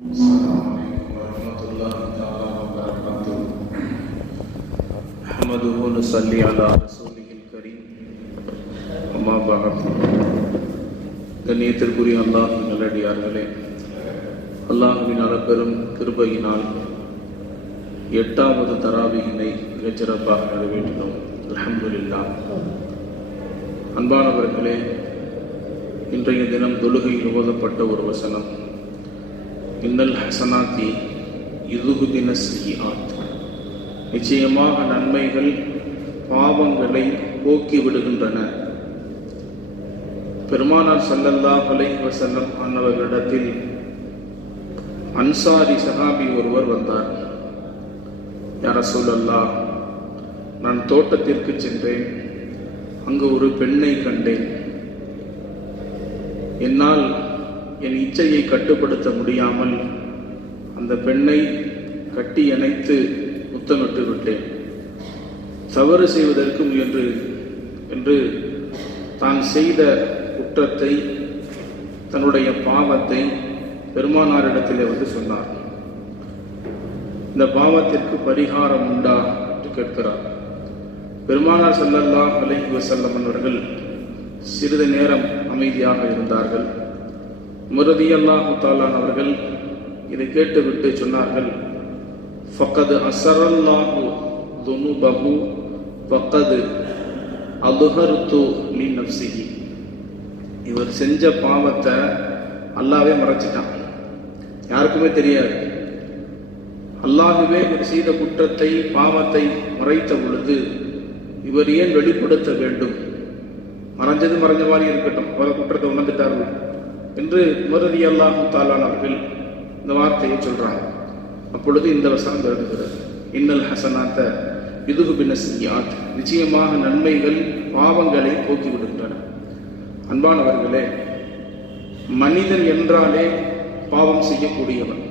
السلام عليكم ورحمة الله تعالى وبركاته. نحمده ونصلي على رسوله الكريم. أما بعد. கண்ணியத்திற்குரிய அல்லாஹ்வின் நல்லடியார்களே, அல்லாஹ்வின் அளப்பெரும் கிருபையினால் 8வது தராவீஹினை மிகச்சிறப்பாக நிறைவேற்றினோம். அல்ஹம்துலில்லாஹ். அன்பானவர்களே, இன்றைய தினம் தொழுகையில் ஓதப்பட்ட ஒரு வசனம், இன்னல் ஹசனாத்தி யுதுஹிபின ஸய்யிஆத், நிச்சயமாக நன்மைகள் பாவங்களை போக்கி விடுகின்றன. பெருமானார் ஸல்லல்லாஹு அலைஹி வஸல்லம் அன்னவர்களிடத்தில் அன்சாரி சஹாபி ஒருவர் வந்தார். யா ரசூலல்லாஹ், நான் தோட்டத்திற்கு சென்றேன், அங்கு ஒரு பெண்ணை கண்டேன். என்னால் என் இச்சையை கட்டுப்படுத்த முடியாமல் அந்த பெண்ணை கட்டி அணைத்து முத்தமிட்டு விட்டேன். தவறு செய்வதற்கு முயன்று என்று தான் செய்த குற்றத்தை, தன்னுடைய பாவத்தை பெருமானாரிடத்திலே வந்து சொன்னார். இந்த பாவத்திற்கு பரிகாரம் உண்டா என்று கேட்கிறார். பெருமானார் ஸல்லல்லாஹு அலைஹி வஸல்லம் அவர்கள் சிறிது நேரம் அமைதியாக இருந்தார்கள். உமர் ரலியல்லாஹு தஆலா அவர்கள் இதை கேட்டுவிட்டு சொன்னார்கள், ஃபக்கத் அஸரல்லாஹு துனுபஹு ஃபக்கத் அத்ஹர்து லிநஃப்ஸிஹி. இவர் செஞ்ச பாவத்தை அல்லாஹ்வே மறைச்சிட்டான், யாருக்குமே தெரியாது. அல்லாஹ்வே இவர் செய்த குற்றத்தை, பாவத்தை மறைத்த பொழுது இவர் ஏன் வெளிப்படுத்த வேண்டும்? மறைஞ்சது மறைஞ்ச மாதிரி இருக்கட்டும், அவர் குற்றத்தை உணர்ந்துட்டார்கள் என்று உமர் ரலியல்லாஹு தஆலா அவர்கள் இந்த வார்த்தையை சொல்றாங்க. அப்பொழுது இந்த வசனம் வருகிறது, இன்னல் ஹசனாத்த யுதுஹிபின ஸய்யிஆத், நிச்சயமாக நன்மைகள் பாவங்களை போக்கி விடுகின்றன. அன்பானவர்களே, மனிதன் என்றாலே பாவம் செய்யக்கூடியவன்.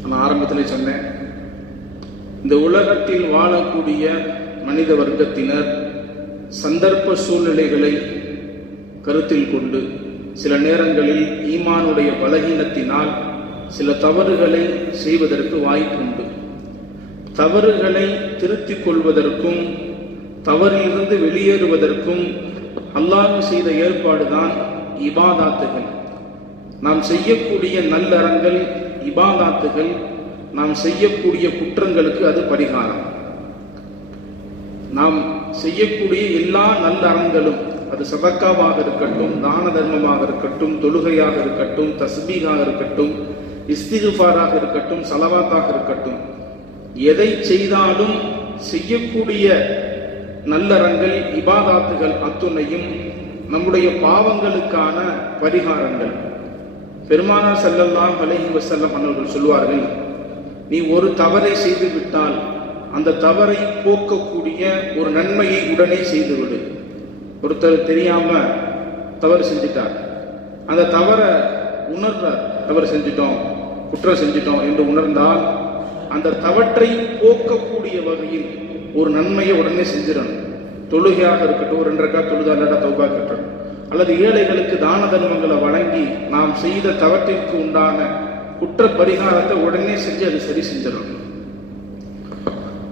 நான் ஆரம்பத்திலே சொன்னேன், இந்த உலகத்தில் வாழக்கூடிய மனித வர்க்கத்தினர் சந்தர்ப்ப சூழ்நிலைகளை கருத்தில் கொண்டு சில நேரங்களில் ஈமானுடைய பலகீனத்தினால் சில தவறுகளை செய்வதற்கு வாய்ப்புண்டு. தவறுகளை திருத்திக் கொள்வதற்கும் தவறிலிருந்து வெளியேறுவதற்கும் அல்லாஹ் செய்த ஏற்பாடுதான் இபாதாத்துகள். நாம் செய்யக்கூடிய நல்லறங்கள் இபாதாத்துகள், நாம் செய்யக்கூடிய குற்றங்களுக்கு அது பரிகாரம். நாம் செய்யக்கூடிய எல்லா நல்லறங்களும், அது சதக்காவாக இருக்கட்டும், தான தர்மமாக இருக்கட்டும், தொழுகையாக இருக்கட்டும், தஸ்பீஹாக இருக்கட்டும், இஸ்திக்ஃபாராக இருக்கட்டும், ஸலவாத்தாக இருக்கட்டும், எதை செய்தாலும் செய்யக்கூடிய நல்லறங்கள் இபாதாத்துகள் அத்துணையும் நம்முடைய பாவங்களுக்கான பரிகாரங்கள். பெருமானார் ஸல்லல்லாஹு அலைஹி வஸல்லம் அவர்கள் சொல்வார்கள், நீ ஒரு தவறை செய்து விட்டால் அந்த தவறை போக்கக்கூடிய ஒரு நன்மையை உடனே செய்துவிடு. ஒருத்தர் தெரியாம தவறு செஞ்சிட்டார், அந்த தவறை உணர்றார், தவறு செஞ்சிட்டோம், குற்றம் செஞ்சிட்டோம் என்று உணர்ந்தால் அந்த தவற்றை போக்கக்கூடிய வகையில் ஒரு நன்மையை உடனே செஞ்சிடணும். தொழுகையாக இருக்கட்டும், 2 ரக்காத் தொழுதா இல்லாட்டா தௌபா கட்டணும், அல்லது ஏழைகளுக்கு தான தர்மங்களை வழங்கி நாம் செய்த தவற்றிற்கு உண்டான குற்ற பரிகாரத்தை உடனே செஞ்சு அது சரி செஞ்சிடணும்.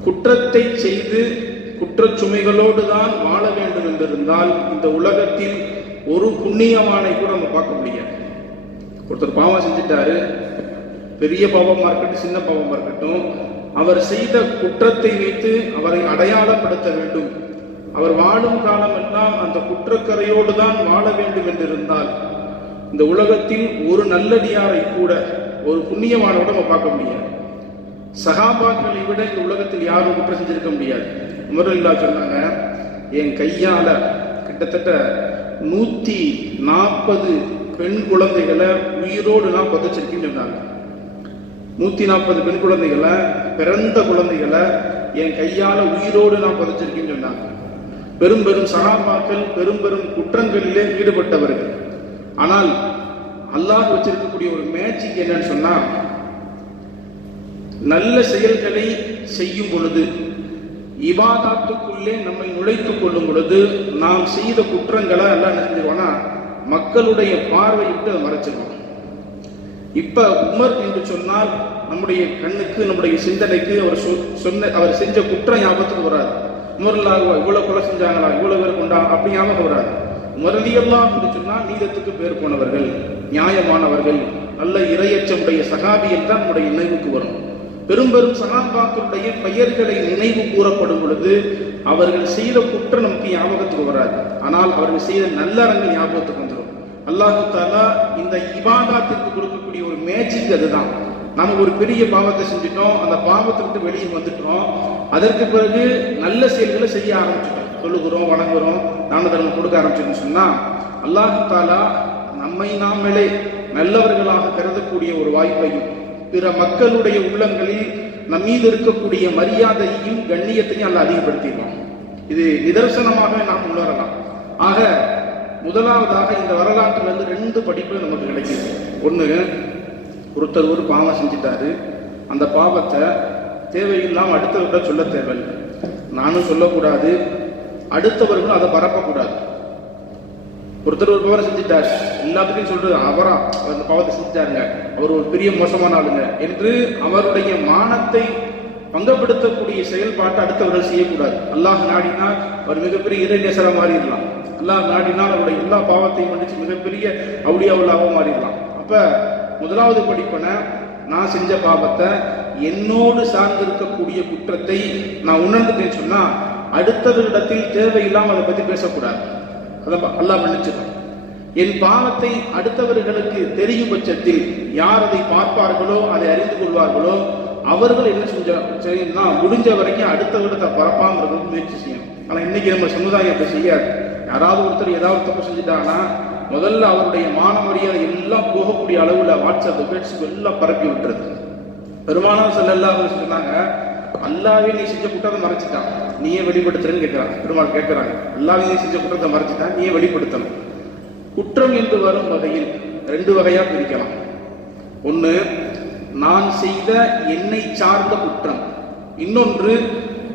குற்றத்தை செய்து குற்றச்சுமைகளோடு தான் வாழ வேண்டும் என்றிருந்தால் இந்த உலகத்தில் ஒரு புண்ணியவானை கூட நம்ம பார்க்க முடியாது. ஒருத்தர் பாவம் செஞ்சிட்டாரு, பெரிய பாவமா இருக்கட்டும், சின்ன பாவமா இருக்கட்டும், அவர் செய்த குற்றத்தை வைத்து அவரை அடையாளப்படுத்த வேண்டும். அவர் வாழும் காலமெல்லாம் அந்த குற்றக்கரையோடு தான் வாழ வேண்டும் என்றிருந்தால் இந்த உலகத்தில் ஒரு நல்லடியாரை கூட, ஒரு புண்ணியவானோட நம்ம பார்க்க முடியாது. சஹாபாக்களை விட இந்த உலகத்தில் யாரும் குற்றம் செஞ்சிருக்க முடியாது. உமர் ரலியல்லாஹு சொன்னாங்க, என் கையால கிட்டத்தட்ட 140 பெண் குழந்தைகளை உயிரோடு நான் புதைச்சிருக்கேன்னு சொன்னாங்க. 140 பெண் குழந்தைகளை, பிறந்த குழந்தைகளை என் கையால உயிரோடு நான் புதைச்சிருக்கேன்னு சொன்னாங்க. பெரும் பெரும் சஹாபாக்கள் பெரும் பெரும் குற்றங்களிலே ஈடுபட்டவர்கள். ஆனால் அல்லாஹ் வச்சிருக்கக்கூடிய ஒரு மேஜிக் என்னன்னு சொன்னா, நல்ல செயல்களை செய்யும் பொழுது, இபாதாத்துக்குள்ளே நம்மை நுழைத்துக் கொள்ளும் பொழுது நாம் செய்த குற்றங்களை எல்லாம் என்ன செஞ்சிருவோம்னா மக்களுடைய பார்வையிட்டு அதை மறைச்சிருவோம். இப்ப உமர் என்று சொன்னால் நம்முடைய கண்ணுக்கு, நம்முடைய சிந்தனைக்கு அவர் செஞ்ச குற்றம் ஞாபகத்துக்கு வராது. உமர்லாம் இவ்வளவு கொலை செஞ்சாங்களா, இவ்வளவு பேர் கொண்டாங்க அப்படி ஞாபகம் வராது. உமர் ரலியல்லாஹு என்று சொன்னால் நீதத்துக்கு பேர் போனவர்கள், நியாயமானவர்கள், நல்ல இறையச்சமுடைய சகாபியில் தான் நம்முடைய நினைவுக்கு வரும். பெரும் சகாபாக்களுடைய பெயர்களை நினைவு கூறப்படும் பொழுது அவர்கள் செய்த குற்றம் நமக்கு ஞாபகத்துக்கு வராது. ஆனால் அவர்கள் செய்த நல்லறங்கள் ஞாபகத்துக்கு வந்துடும். அல்லாஹு தஆலா இந்த இபாதத்திற்கு கொடுக்கக்கூடிய ஒரு மேஜிக் அதுதான். நம்ம ஒரு பெரிய பாவத்தை செஞ்சிட்டோம், அந்த பாவத்தை விட்டு வெளியே வந்துட்டோம், அதற்கு பிறகு நல்ல செயல்களை செய்ய ஆரம்பிச்சிட்டோம், தொழுகிறோம், வணங்குறோம், தான தர்மம் கொடுக்க ஆரம்பிச்சிட்டோம் சொன்னா அல்லாஹு தஆலா நம்மை நாமளே நல்லவர்களாக கருதக்கூடிய ஒரு வாய்ப்பையும் பிற மக்களுடைய உள்ளங்களில் நம் மீது இருக்கக்கூடிய மரியாதையையும் கண்ணியத்தையும் அல்ல அதிகப்படுத்திடுவான். இது நிதர்சனமாக நாம் உணரலாம். ஆக முதலாவதாக இந்த வரலாற்றிலிருந்து 2 படிப்பு நமக்கு கிடைக்குது. ஒண்ணு, ஒருத்தர் ஒரு பாவம் செஞ்சிட்டாரு, அந்த பாவத்தை தேவையில்லாம அடுத்தவர்கிட்ட சொல்ல தேவையில்லை, நானும் சொல்லக்கூடாது, அடுத்தவர்களும் அதை பரப்பக்கூடாது. ஒருத்தர் ஒரு பாவம் செஞ்சிட்டார், எல்லாத்துக்கும் சொல்றது அவரா அந்த பாவத்தை செஞ்சாருங்க, அவர் ஒரு பெரிய மோசமான ஆளுங்க என்று அவருடைய மானத்தை பங்கப்படுத்தக்கூடிய செயல்பாட்டை அடுத்தவர்கள் செய்யக்கூடாது. அல்லாஹ் நாடினால் அவர் மிகப்பெரிய இறைநேசரா மாறிடலாம். அல்லாஹ் நாடினால் அவருடைய எல்லா பாவத்தையும் மன்னிச்சு மிகப்பெரிய அவுலியாவுல்லாவா மாறிடலாம். அப்ப முதலாவது படிப்பனை, நான் செஞ்ச பாவத்தை, என்னோடு சார்ந்து இருக்கக்கூடிய குற்றத்தை நான் உணர்ந்துட்டேன்னு சொன்னா அடுத்தவரிடத்தில் தேவையில்லாம அதை பத்தி பேசக்கூடாது. அதான் அல்லாஹ் மன்னிச்சிடும். என் பாவத்தை அடுத்தவர்களுக்கு தெரியும் பட்சத்தில் யார் அதை பார்ப்பார்களோ, அதை அறிந்து கொள்வார்களோ, அவர்கள் என்ன செய்யணும்னா முடிஞ்ச வரைக்கும் அடுத்தவரிடத்தை பரப்பாம இருக்கிறது முயற்சி செய்யணும். ஆனா இன்னைக்கு நம்ம சமுதாயம் அப்படி செய்யாது. யாராவது ஒருத்தர் ஏதாவது தப்பு செஞ்சுட்டாங்கன்னா முதல்ல அவருடைய மான மரியாதை எல்லாம் போகக்கூடிய அளவுல வாட்ஸ்அப், ஃபேஸ்புக் எல்லாம் பரப்பி விட்டுறது. பெருமானார் ஸல்லல்லாஹு அலைஹி வஸல்லம் சொன்னாங்க, அல்லாவே நீ செஞ்ச குற்றத்தை மறைச்சிட்டான், நீயே வெளிப்படுத்துறேன்னு கேட்கிறாங்க. பெருமாள் கேட்கிறாங்க, அல்லாவே நீ செஞ்ச குற்றத்தை மறைச்சிட்டான், நீயே வெளிப்படுத்தணும். குற்றம் என்று வரும் வகையில் 2 வகையா பிரிக்கலாம். ஒன்று, நான் செய்த என்னை சார்ந்த குற்றம். இன்னொன்று,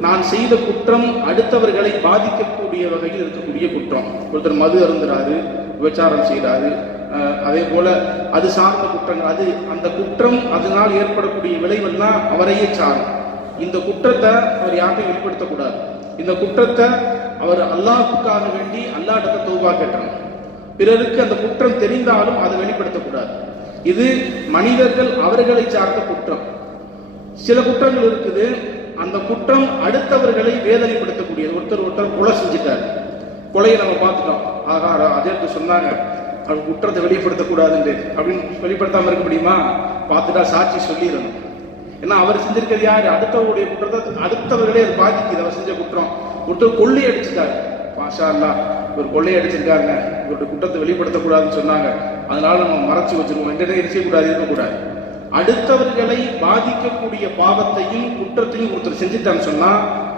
நான் செய்த குற்றம் அடுத்தவர்களை பாதிக்கக்கூடிய வகையில் இருக்கக்கூடிய குற்றம். ஒருத்தர் மது அருந்துறாரு, விபச்சாரம் செய்கிறாரு, அதே போல அது சார்ந்த குற்றங்கள், அது அந்த குற்றம் அதனால் ஏற்படக்கூடிய விளைவெல்லாம் அவரையே சாரும். இந்த குற்றத்தை அவர் யார்ட்டையும் வெளிப்படுத்தக்கூடாது. இந்த குற்றத்தை அவர் அல்லாஹ்வுக்காக வேண்டி அல்லாஹ்விடத்தை தௌபா கேட்கணும். பிறருக்கு அந்த குற்றம் தெரிந்தாலும் அதை வெளிப்படுத்தக்கூடாது. இது மனிதர்கள் அவர்களை சார்ந்த குற்றம். சில குற்றங்கள் இருக்குது, அந்த குற்றம் அடுத்தவர்களை வேதனைப்படுத்தக்கூடியது. ஒருத்தர் கொலை செஞ்சுட்டார், கொலையை நம்ம பார்த்துட்டோம், ஆகா அதற்கு சொன்னாங்க அவர் குற்றத்தை வெளிப்படுத்தக்கூடாதுன்னு, அப்படின்னு வெளிப்படுத்தாம இருக்க முடியுமா? பார்த்துட்டா சாட்சி சொல்லிடணும். ஏன்னா அவர் செஞ்சிருக்கிறது யாரு? அடுத்தவருடைய குற்றத்தை அடுத்தவர்களே அது பாதிக்குது. அவர் செஞ்ச குற்றம். ஒருத்தர் கொள்ளை அடிச்சுட்டாரு, மாஷா அல்லாஹ் இவர் கொள்ளை அடிச்சிருக்காருங்க, இவருடைய குற்றத்தை வெளிப்படுத்தக்கூடாதுன்னு சொன்னாங்க, அதனால நம்ம மறைச்சு வச்சிருக்கோம், என்ன செய்யக்கூடாது, இருக்கக்கூடாது. அடுத்தவர்களை பாதிக்கக்கூடிய பாவத்தையும் குற்றத்தையும் ஒருத்தர் செஞ்சுட்டான்னு சொன்னா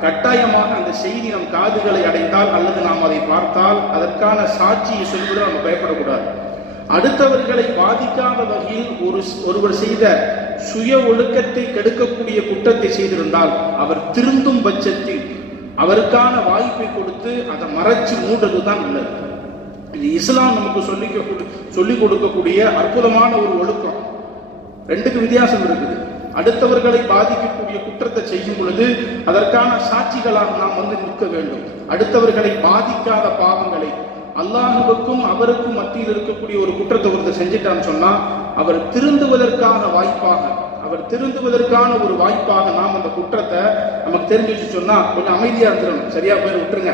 கட்டாயமாக அந்த செய்தி நம் காதுகளை அடைந்தால் அல்லது நாம் அதை பார்த்தால் அதற்கான சாட்சியை சொல்வதை நம்ம பயப்படக்கூடாது. அடுத்தவர்களை பாதிக்காத வகையில் ஒருவர் செய்த சுய ஒழுக்கத்தை கெடுக்கக்கூடிய குற்றத்தை செய்திருந்தால் அவர் திருந்தும் பட்சத்தில் அவருக்கான வாய்ப்பை கொடுத்து அதை மறைச்சு மூடுறதுதான் நல்லது. இது இஸ்லாம் நமக்கு சொல்லிக் கொடுக்கக்கூடிய அற்புதமான ஒரு ஒழுக்கம். 2க்கு வித்தியாசம் இருக்குது. அடுத்தவர்களை பாதிக்கக்கூடிய குற்றத்தை செய்யும் பொழுது அதற்கான சாட்சிகளாக நாம் நிற்க வேண்டும். அடுத்தவர்களை பாதிக்காத பாவங்களை, அல்லாஹ்வுக்கும் அவருக்கும் மத்தியில் இருக்கக்கூடிய ஒரு குற்றத்தை ஒருத்தர் செஞ்சிட்டான்னு சொன்னா அவர் திருந்துவதற்கான வாய்ப்பாக, அவர் திருந்துவதற்கான ஒரு வாய்ப்பாக நாம் அந்த குற்றத்தை நமக்கு தெரிஞ்சு வச்சு சொன்னா கொஞ்சம் அமைதியா இருந்துடணும், சரியா போய் விட்டுருங்க.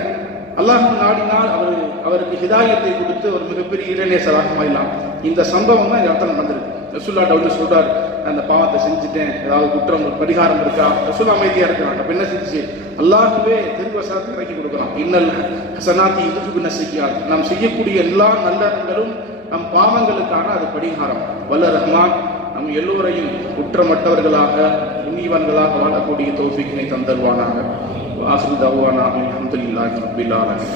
அல்லாஹ் நாடினால் அவருக்கு ஹிதாயத்தை கொடுத்து ஒரு மிகப்பெரிய இறைநேசராக மாறலாம். இந்த சம்பவம் தான் இந்த இடத்துல நடந்திருக்கு. ரசூலுல்லாஹ் வந்து சொல்றாரு, அந்த பாவத்தை செஞ்சுட்டேன், ஏதாவது குற்றம் பரிகாரம் இருக்கா? ரசூல் அமைதியா இருக்கிறாங்க. அப்ப என்ன செஞ்சு அல்லாஹ்வே திருவசனத்தை இறக்கி கொடுக்கலாம். இன்னல் ஹஸனாத்தி யுத்ஹிபுன் ஸய்யிஆத், நாம் செய்யக்கூடிய எல்லா நல்லறங்களும் நம் பாவங்களுக்கான அது பரிகாரம். வல்ல ரஹ்மான் நம் எல்லோரையும் குற்றமற்றவர்களாக புண்ணியவான்களாக வாழக்கூடிய தௌஃபீக்கினை தந்தருவானாக. ஆஃபிரு தஅவானா அல்ஹம்துலில்லாஹி ரப்பில் ஆலமீன்.